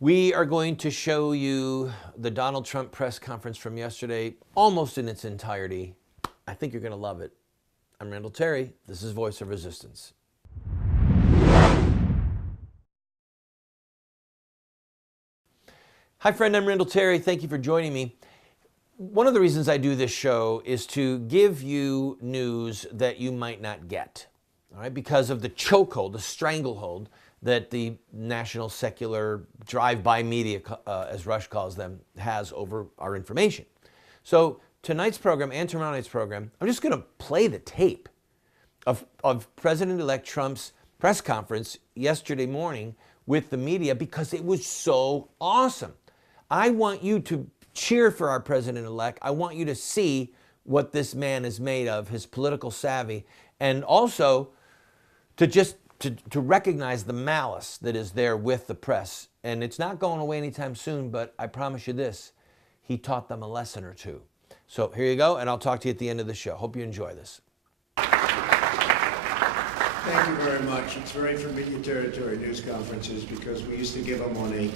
We are going to show you the Donald Trump press conference from yesterday, almost in its entirety. I think you're going to love it. I'm Randall Terry. This is Voice of Resistance. Hi, friend. I'm Randall Terry. Thank you for joining me. One of the reasons I do this show is to give you news that you might not get, all right, because of the chokehold, the stranglehold that the national secular drive-by media, as Rush calls them, has over our information. So tonight's program and tomorrow night's program, I'm just going to play the tape of President-elect Trump's press conference yesterday morning with the media because it was so awesome. I want you to cheer for our president-elect. I want you to see what this man is made of, his political savvy, and also to recognize the malice that is there with the press. And it's not going away anytime soon, but I promise you this, he taught them a lesson or two. So here you go, and I'll talk to you at the end of the show. Hope you enjoy this. Thank you very much. It's very familiar territory, news conferences, because we used to give them on a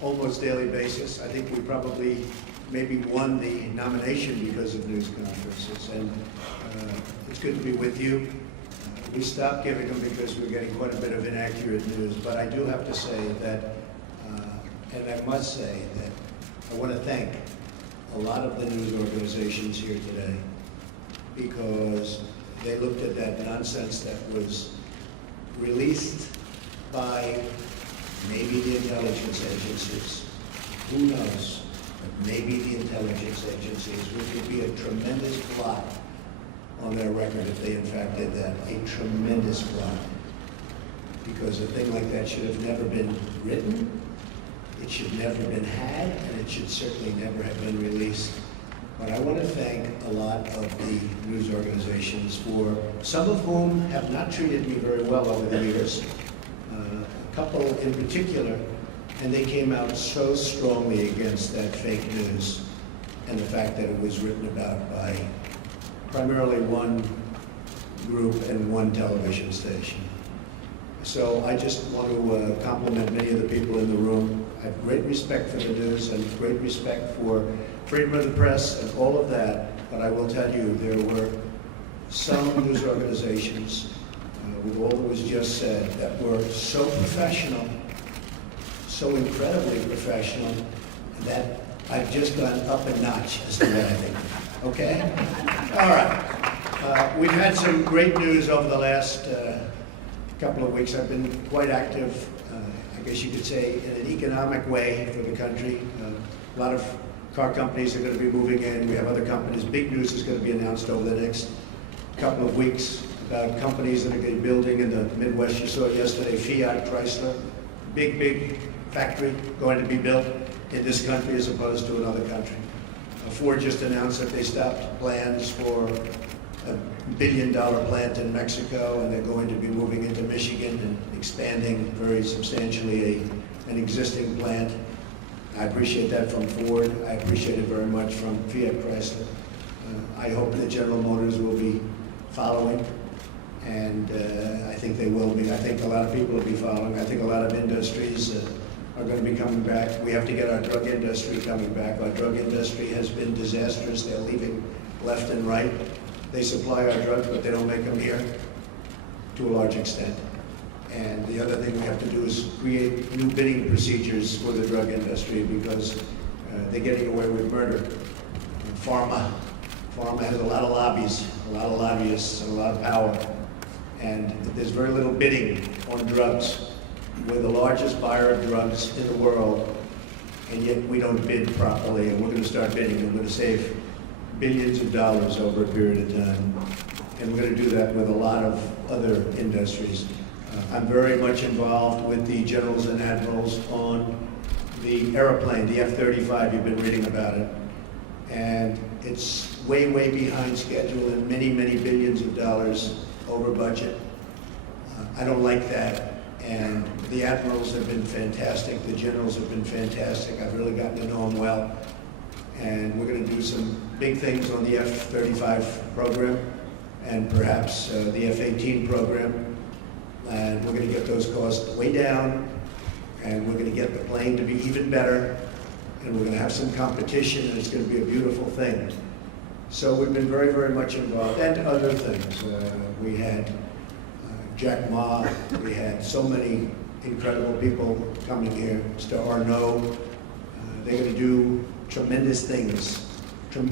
almost daily basis. I think we probably maybe won the nomination because of news conferences, and it's good to be with you. We stopped giving them because we're getting quite a bit of inaccurate news, but I do have to say that, and I must say that I want to thank a lot of the news organizations here today because they looked at that nonsense that was released by maybe the intelligence agencies. Who knows? But maybe the intelligence agencies, which would be a tremendous blot on their record if they in fact did that. A tremendous blot. Because a thing like that should have never been written, it should never have been had, and it should certainly never have been released. But I want to thank a lot of the news organizations for, some of whom have not treated me very well over the years, a couple in particular, and they came out so strongly against that fake news and the fact that it was written about by primarily one group and one television station. So I just want to compliment many of the people in the room. I have great respect for the news and great respect for freedom of the press and all of that, but I will tell you there were some news organizations, with all that was just said, that were so professional, so incredibly professional, that I've just gone up a notch as to what I think. Okay? All right. We've had some great news over the last couple of weeks. I've been quite active, I guess you could say, in an economic way for the country. A lot of car companies are going to be moving in. We have other companies. Big news is going to be announced over the next couple of weeks about companies that are going to be building in the Midwest. You saw it yesterday, Fiat, Chrysler. Big factory going to be built in this country as opposed to another country. Ford just announced that they stopped plans for a $1 billion plant in Mexico, and they're going to be moving into Michigan and expanding very substantially an existing plant. I appreciate that from Ford. I appreciate it very much from Fiat Chrysler. I hope that General Motors will be following, and I think they will be. I think a lot of people will be following. I think a lot of industries are going to be coming back. We have to get our drug industry coming back. Our drug industry has been disastrous. They're leaving left and right. They supply our drugs, but they don't make them here to a large extent. And the other thing we have to do is create new bidding procedures for the drug industry because they're getting away with murder. Pharma has a lot of lobbies, a lot of lobbyists, and a lot of power. And there's very little bidding on drugs. We're the largest buyer of drugs in the world, and yet we don't bid properly, and we're going to start bidding, and we're going to save billions of dollars over a period of time. And we're going to do that with a lot of other industries. I'm very much involved with the generals and admirals on the airplane, the F-35. You've been reading about it. And it's way behind schedule and many billions of dollars over budget. I don't like that. And the admirals have been fantastic. The generals have been fantastic. I've really gotten to know them well. And we're going to do some big things on the F-35 program and perhaps the F-18 program. And we're going to get those costs way down And we're going to get the plane to be even better, and we're going to have some competition, and it's going to be a beautiful thing. So we've been very, very much involved, and other things. We had Jack Ma, we had so many incredible people coming here. Mr. Arnaud, they're going to do tremendous things in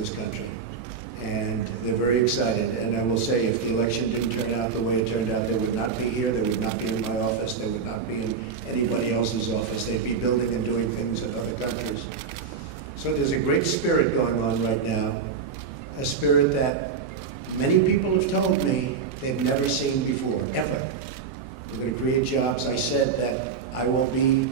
this country. And they're very excited. And I will say, if the election didn't turn out the way it turned out, they would not be here, they would not be in my office, they would not be in anybody else's office. They'd be building and doing things in other countries. So there's a great spirit going on right now, a spirit that many people have told me they've never seen before, ever. We're going to create jobs. I said that I will be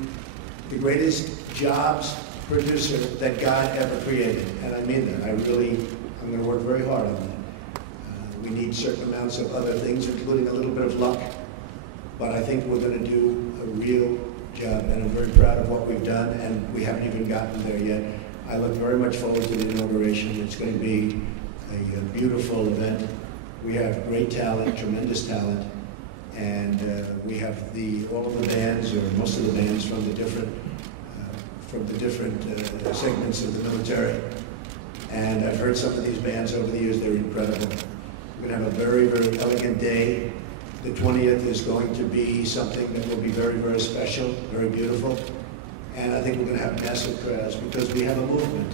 the greatest jobs producer that God ever created, and I mean that. I'm going to work very hard on that. We need certain amounts of other things, including a little bit of luck, but I think we're going to do a real job, and I'm very proud of what we've done, and we haven't even gotten there yet. I look very much forward to the inauguration. It's going to be a beautiful event. We have great talent, tremendous talent, and we have all of the bands, or most of the bands, from the different segments of the military. And I've heard some of these bands over the years, they're incredible. We're going to have a very, very elegant day. The 20th is going to be something that will be very, very special, very beautiful. And I think we're going to have massive crowds because we have a movement.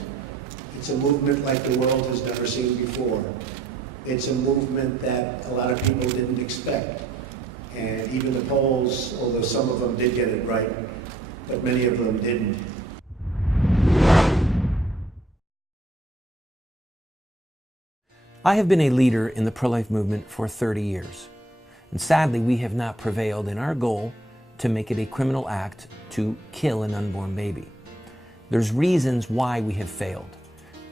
It's a movement like the world has never seen before. It's a movement that a lot of people didn't expect. And even the polls, although some of them did get it right, but many of them didn't. I have been a leader in the pro-life movement for 30 years. And sadly, we have not prevailed in our goal to make it a criminal act to kill an unborn baby. There's reasons why we have failed.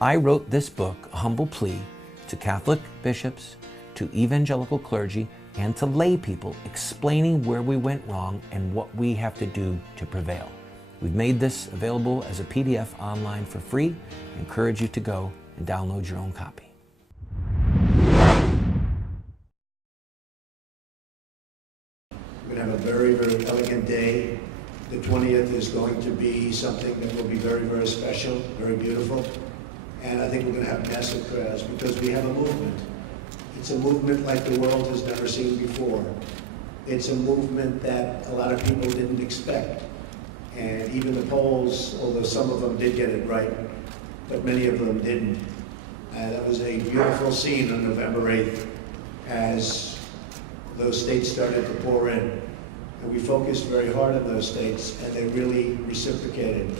I wrote this book, A Humble Plea, to Catholic bishops, to evangelical clergy, and to lay people, explaining where we went wrong and what we have to do to prevail. We've made this available as a PDF online for free. I encourage you to go and download your own copy. We're going to have a very, very elegant day. The 20th is going to be something that will be very, very special, very beautiful. And I think we're going to have massive crowds because we have a movement. It's a movement like the world has never seen before. It's a movement that a lot of people didn't expect. And even the polls, although some of them did get it right, but many of them didn't. That was a beautiful scene on November 8th as those states started to pour in. And we focused very hard on those states, and they really reciprocated.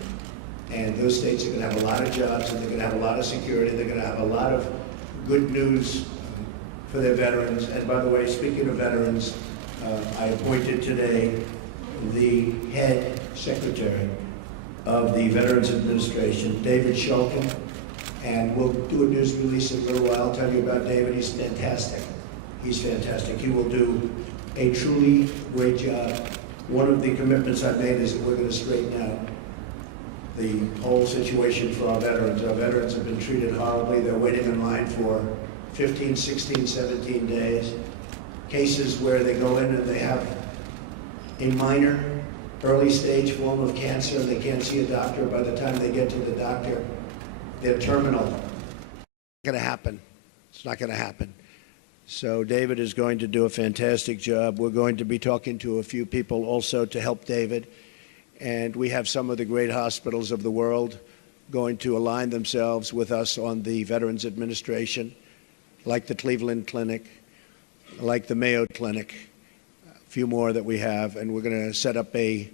And those states are going to have a lot of jobs, and they're going to have a lot of security. They're going to have a lot of good news for their veterans. And by the way, speaking of veterans, I appointed today the head secretary of the Veterans Administration, David Shulkin, and we'll do a news release in a little while. I'll tell you about David. He's fantastic. He's fantastic. He will do a truly great job. One of the commitments I've made is that we're going to straighten out the whole situation for our veterans. Our veterans have been treated horribly. They're waiting in line for 15, 16, 17 days. Cases where they go in and they have a minor, early stage form of cancer and they can't see a doctor. By the time they get to the doctor, they're terminal. It's not going to happen. It's not going to happen. So David is going to do a fantastic job. We're going to be talking to a few people also to help David. And we have some of the great hospitals of the world going to align themselves with us on the Veterans Administration, like the Cleveland Clinic, like the Mayo Clinic, a few more that we have. And we're going to set up a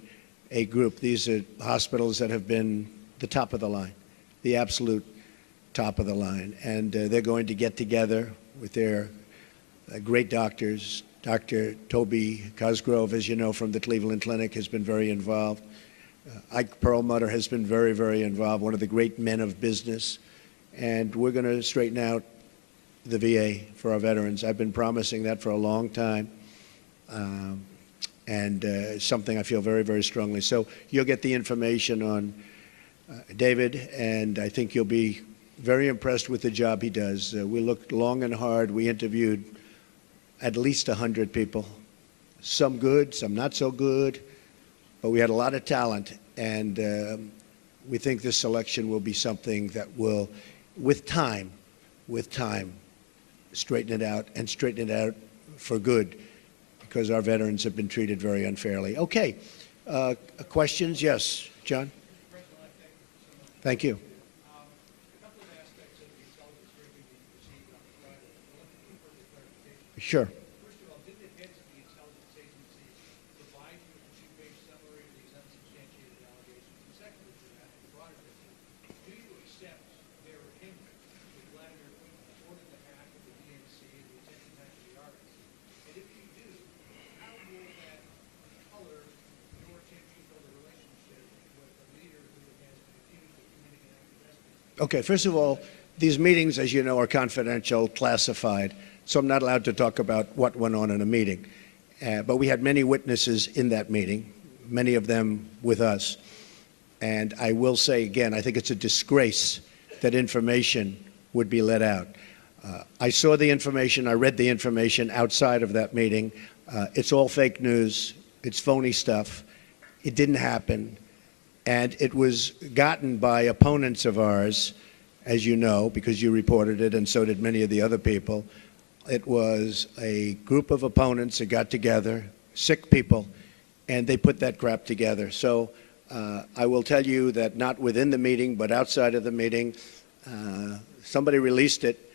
group. These are hospitals that have been the top of the line, the absolute top of the line. And they're going to get together with their great doctors. Dr. Toby Cosgrove, as you know, from the Cleveland Clinic, has been very involved. Ike Perlmutter has been very, very involved, one of the great men of business. And we're going to straighten out the VA for our veterans. I've been promising that for a long time, and something I feel very, very strongly. So you'll get the information on David, and I think you'll be very impressed with the job he does. We looked long and hard. We interviewed at least 100 people, some good, some not so good, but we had a lot of talent, and we think this selection will be something that will, with time, straighten it out, and straighten it out for good, because our veterans have been treated very unfairly. Okay, questions? Yes, John? Thank you. Sure. First of all, did the heads of the intelligence agency provide you with a two-page summary of these unsubstantiated allegations? And secondly to that, the broader picture, do you accept their opinion that Vladimir Putin ordered the hack of the DNC and the attempted hack of the artists? And if you do, how will that color your attempt to build a relationship with a leader who has been accused of committing an act of espionage? Okay, first of all, these meetings, as you know, are confidential, classified, so I'm not allowed to talk about what went on in a meeting. But we had many witnesses in that meeting, many of them with us. And I will say again, I think it's a disgrace that information would be let out. I saw the information, I read the information outside of that meeting. It's all fake news, it's phony stuff. It didn't happen. And it was gotten by opponents of ours, as you know, because you reported it, and so did many of the other people. It was a group of opponents that got together, sick people, and they put that crap together. So I will tell you that not within the meeting, but outside of the meeting, somebody released it.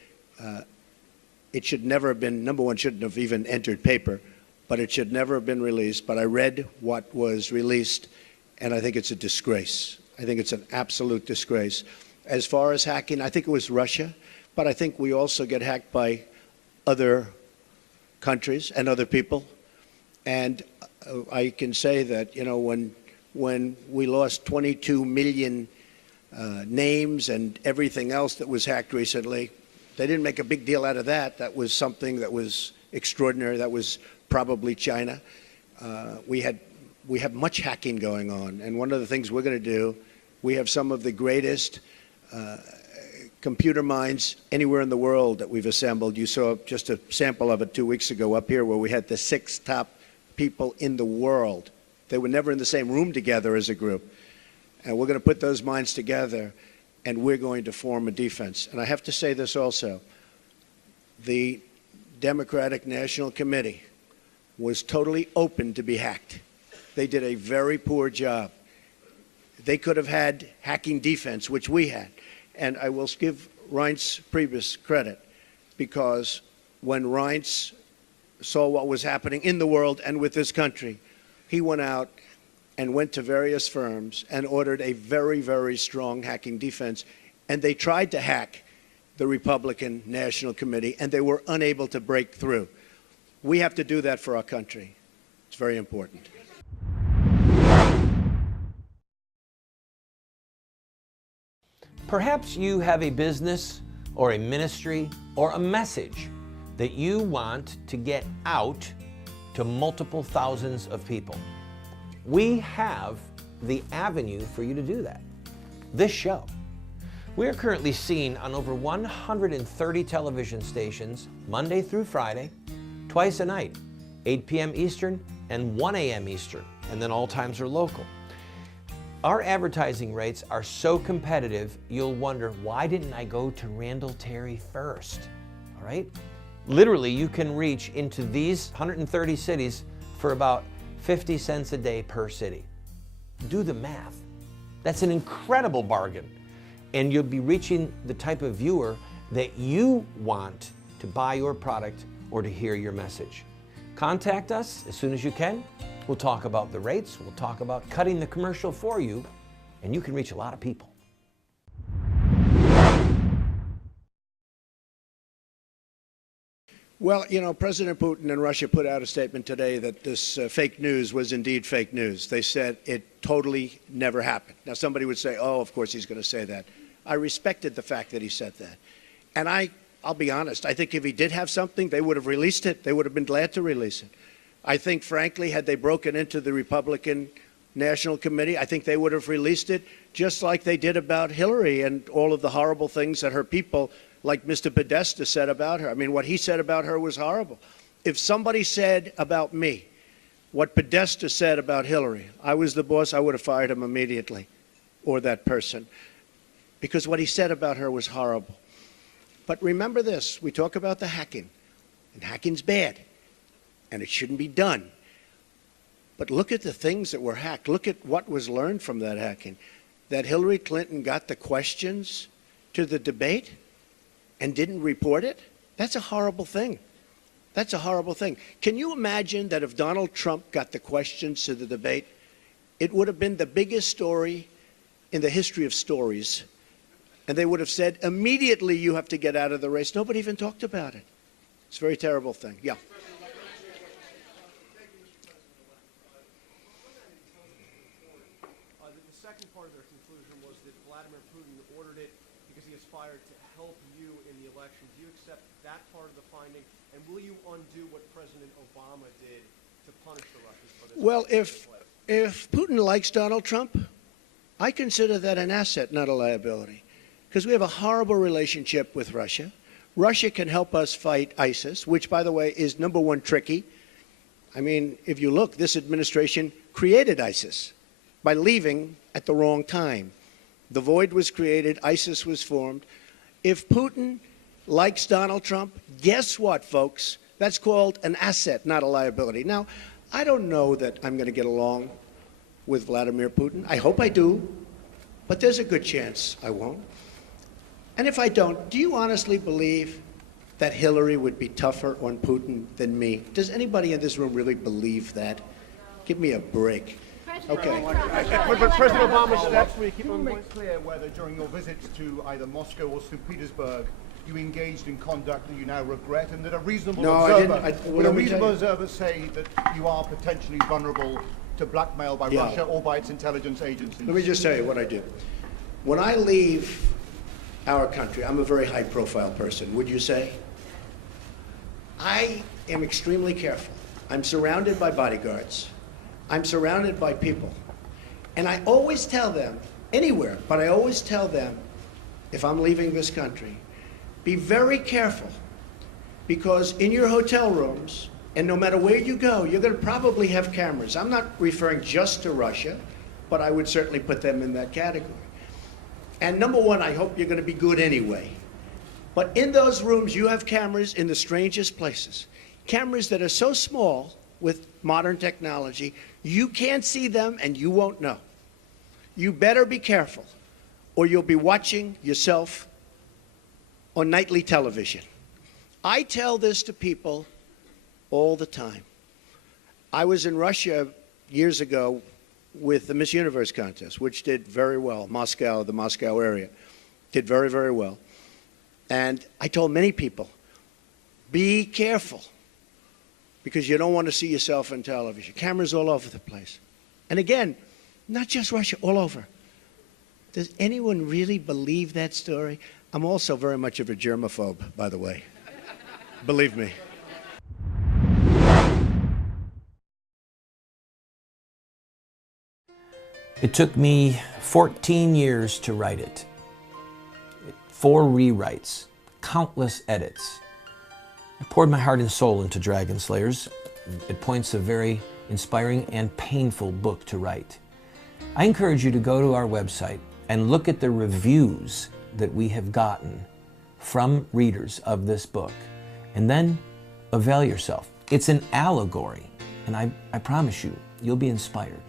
It should never have been, number one, shouldn't have even entered paper, but it should never have been released. But I read what was released, and I think it's a disgrace. I think it's an absolute disgrace. As far as hacking, I think it was Russia, but I think we also get hacked by other countries and other people. And I can say that, you know, when we lost 22 million names and everything else that was hacked recently, they didn't make a big deal out of that. That was something that was extraordinary. That was probably China. We have much hacking going on. And one of the things we're going to do, we have some of the greatest computer minds anywhere in the world that we've assembled. You saw just a sample of it 2 weeks ago up here, where we had the 6 top people in the world. They were never in the same room together as a group. And we're going to put those minds together, and we're going to form a defense. And I have to say this also. The Democratic National Committee was totally open to be hacked. They did a very poor job. They could have had hacking defense, which we had. And I will give Reince Priebus credit, because when Reince saw what was happening in the world and with this country, he went out and went to various firms and ordered a very, very strong hacking defense. And they tried to hack the Republican National Committee, and they were unable to break through. We have to do that for our country. It's very important. Perhaps you have a business or a ministry or a message that you want to get out to multiple thousands of people. We have the avenue for you to do that. This show. We are currently seen on over 130 television stations, Monday through Friday, twice a night, 8 p.m. Eastern and 1 a.m. Eastern, and then all times are local. Our advertising rates are so competitive, you'll wonder, why didn't I go to Randall Terry first? All right? Literally, you can reach into these 130 cities for about 50 cents a day per city. Do the math. That's an incredible bargain. And you'll be reaching the type of viewer that you want to buy your product or to hear your message. Contact us as soon as you can. We'll talk about the rates, we'll talk about cutting the commercial for you, and you can reach a lot of people. Well, you know, President Putin and Russia put out a statement today that this fake news was indeed fake news. They said it totally never happened. Now, somebody would say, oh, of course he's going to say that. I respected the fact that he said that. And I'll be honest, I think if he did have something, they would have released it. They would have been glad to release it. I think, frankly, had they broken into the Republican National Committee, I think they would have released it, just like they did about Hillary and all of the horrible things that her people, like Mr. Podesta, said about her. I mean, what he said about her was horrible. If somebody said about me what Podesta said about Hillary. I was the boss, I would have fired him immediately, or that person, because what he said about her was horrible. But remember this, we talk about the hacking, and hacking's bad, and it shouldn't be done. But look at the things that were hacked. Look at what was learned from that hacking. That Hillary Clinton got the questions to the debate and didn't report it, that's a horrible thing. That's a horrible thing. Can you imagine that if Donald Trump got the questions to the debate, it would have been the biggest story in the history of stories. And they would have said, immediately you have to get out of the race. Nobody even talked about it. It's a very terrible thing. Yeah. The second part of their conclusion was that Vladimir Putin ordered it because he aspired to help you in the election. Do you accept that part of the finding? And will you undo what President Obama did to punish the Russians for this? Well, if Putin likes Donald Trump, I consider that an asset, not a liability, because we have a horrible relationship with Russia. Russia can help us fight ISIS, which, by the way, is number one tricky. I mean, if you look, this administration created ISIS by leaving at the wrong time. The void was created, ISIS was formed. If Putin likes Donald Trump, guess what, folks? That's called an asset, not a liability. Now, I don't know that I'm going to get along with Vladimir Putin. I hope I do, but there's a good chance I won't. And if I don't, do you honestly believe that Hillary would be tougher on Putin than me? Does anybody in this room really believe that? Give me a break. Okay. But President Obama's steps, Will you keep on make clear whether during your visits to either Moscow or St. Petersburg you engaged in conduct that you now regret, and that a reasonable observer say that you are potentially vulnerable to blackmail by Russia or by its intelligence agencies? Let me just tell you what I do. When I leave our country, I'm a very high-profile person, would you say? I am extremely careful. I'm surrounded by bodyguards. I'm surrounded by people. And I always tell them, anywhere, but I always tell them, if I'm leaving this country, be very careful, because in your hotel rooms, and no matter where you go, you're going to probably have cameras. I'm not referring just to Russia, but I would certainly put them in that category. And number one, I hope you're going to be good anyway. But in those rooms, you have cameras in the strangest places. Cameras that are so small with modern technology, you can't see them and you won't know. You better be careful, or you'll be watching yourself on nightly television. I tell this to people all the time. I was in Russia years ago with the Miss Universe contest, which did very well. Moscow, the Moscow area, did very, very well. And I told many people, be careful, because you don't want to see yourself on television. Cameras all over the place. And again, not just Russia, all over. Does anyone really believe that story? I'm also very much of a germaphobe, by the way. Believe me. It took me 14 years to write it. 4 rewrites, countless edits. I poured my heart and soul into Dragon Slayers. At points a very inspiring and painful book to write. I encourage you to go to our website and look at the reviews that we have gotten from readers of this book, and then avail yourself. It's an allegory, and I promise you, you'll be inspired.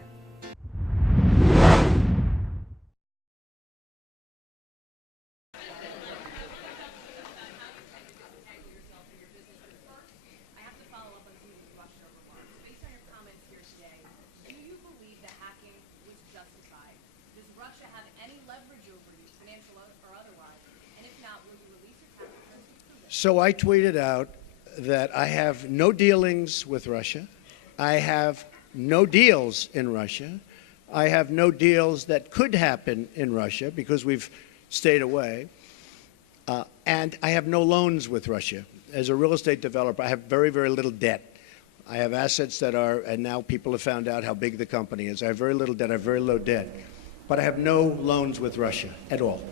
So I tweeted out that I have no dealings with Russia. I have no deals in Russia. I have no deals that could happen in Russia because we've stayed away. And I have no loans with Russia. As a real estate developer, I have very, very little debt. I have assets that are, and now people have found out how big the company is. I have very little debt. I have very low debt. But I have no loans with Russia at all.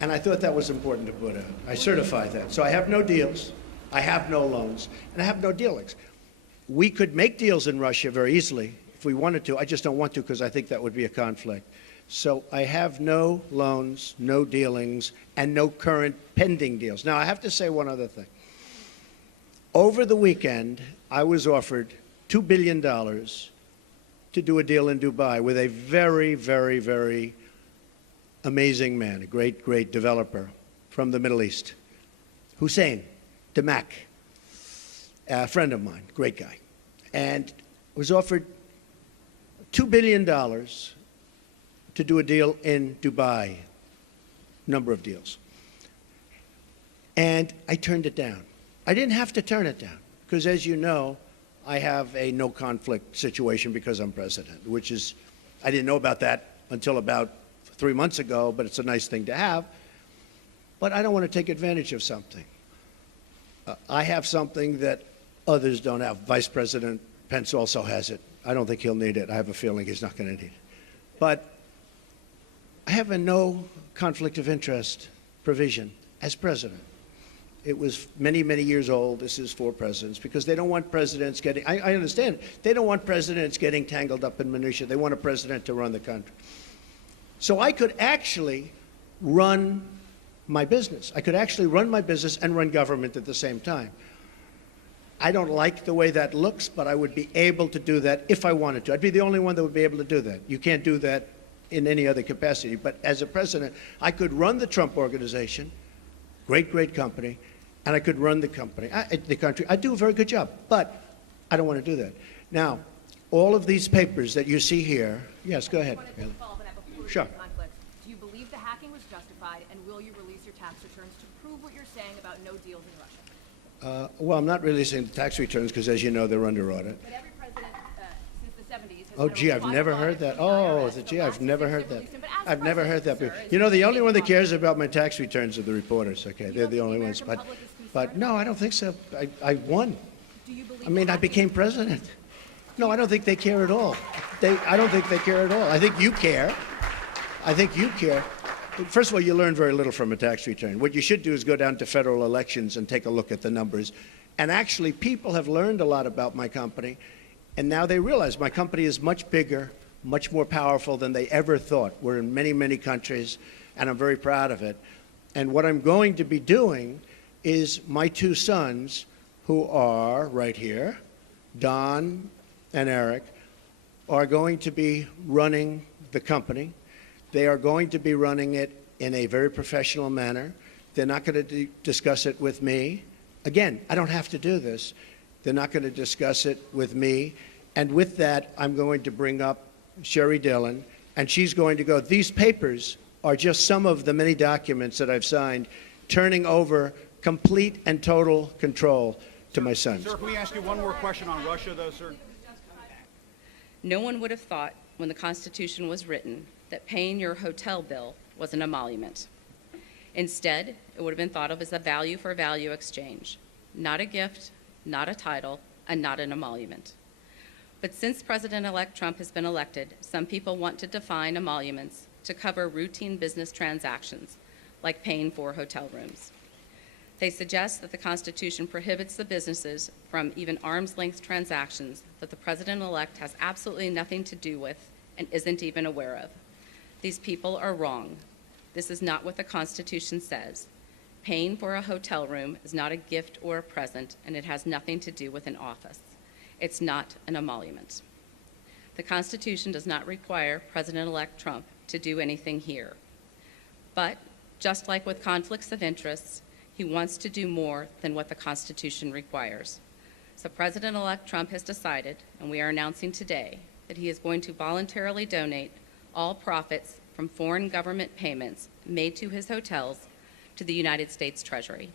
And I thought that was important to put out. I certified that. So I have no deals, I have no loans, and I have no dealings. we could make deals in Russia very easily if we wanted to. I just don't want to because I think that would be a conflict. So I have no loans, no dealings, and no current pending deals. Now, I have to say one other thing. Over the weekend, I was offered $2 billion to do a deal in Dubai with a very, very, very amazing man, a great, great developer from the Middle East, Hussein Damak, a friend of mine, great guy, and was offered $2 billion to do a deal in Dubai, number of deals. And I turned it down. I didn't have to turn it down because, as you know, I have a no conflict situation because I'm president, which is, I didn't know about that until about 3 months ago, but it's a nice thing to have. But I don't want to take advantage of something. I have something that others don't have. Vice President Pence also has it. I don't think he'll need it. I have a feeling he's not going to need it. But I have a no conflict of interest provision as president. It was many, many years old. This is for presidents because they don't want presidents getting, I understand, they don't want presidents getting tangled up in minutia. They want a president to run the country. So I could actually run my business. I could actually run my business and run government at the same time. I don't like the way that looks, but I would be able to do that if I wanted to. I'd be the only one that would be able to do that. You can't do that in any other capacity. But as a president, I could run the Trump Organization, great, great company, and I could run the company, the country. I do a very good job, but I don't want to do that. Now, all of these papers that you see here, yes, go ahead. Sure. Do you believe the hacking was justified, and will you release your tax returns to prove what you're saying about no deals in Russia? Well, I'm not releasing the tax returns because, as you know, they're under audit. But every president since the 70s has Oh, had gee, a I've never heard that. Oh, gee, I've never heard that. I've never heard that. You know, the only one that cares about my tax returns are the reporters, okay? They're the only ones. But no, I don't think so. I won. Do you believe I mean, I became president. No, I don't think they care at all. I don't think they care at all. I think you care. I think you care. First of all, you learn very little from a tax return. What you should do is go down to federal elections and take a look at the numbers. And actually, people have learned a lot about my company, and now they realize my company is much bigger, much more powerful than they ever thought. We're in many, many countries, and I'm very proud of it. And what I'm going to be doing is my two sons, who are right here, Don and Eric, are going to be running the company. They are going to be running it in a very professional manner. They're not going to discuss it with me. Again, I don't have to do this. They're not going to discuss it with me. And with that, I'm going to bring up Sherry Dillon, and she's going to go, these papers are just some of the many documents that I've signed, turning over complete and total control to my sons. Sir, can we ask you one more question on Russia, though, sir? No one would have thought when the Constitution was written that paying your hotel bill was an emolument. Instead, it would have been thought of as a value for value exchange, not a gift, not a title, and not an emolument. But since President-elect Trump has been elected, some people want to define emoluments to cover routine business transactions, like paying for hotel rooms. They suggest that the Constitution prohibits the businesses from even arm's-length transactions that the President-elect has absolutely nothing to do with and isn't even aware of. These people are wrong. This is not what the Constitution says. Paying for a hotel room is not a gift or a present, and it has nothing to do with an office. It's not an emolument. The Constitution does not require President-elect Trump to do anything here. But just like with conflicts of interest, he wants to do more than what the Constitution requires. So President-elect Trump has decided, and we are announcing today, that he is going to voluntarily donate all profits from foreign government payments made to his hotels to the United States Treasury.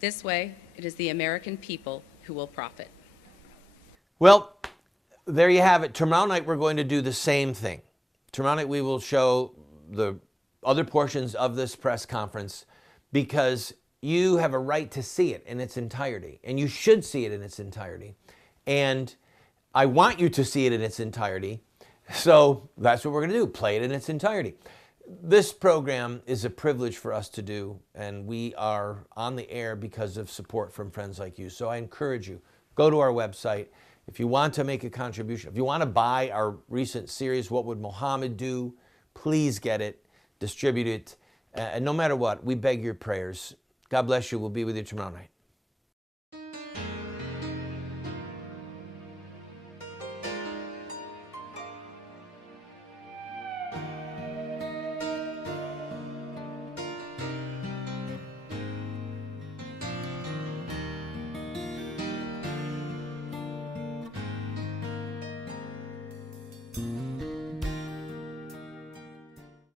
This way, it is the American people who will profit. Well, there you have it. Tomorrow night we're going to do the same thing. Tomorrow night we will show the other portions of this press conference because you have a right to see it in its entirety, and you should see it in its entirety. And I want you to see it in its entirety, so that's what we're going to do, play it in its entirety. This program is a privilege for us to do, and we are on the air because of support from friends like you. So I encourage you, go to our website. If you want to make a contribution, if you want to buy our recent series, What Would Muhammad Do? Please get it, distribute it. And no matter what, we beg your prayers. God bless you. We'll be with you tomorrow night.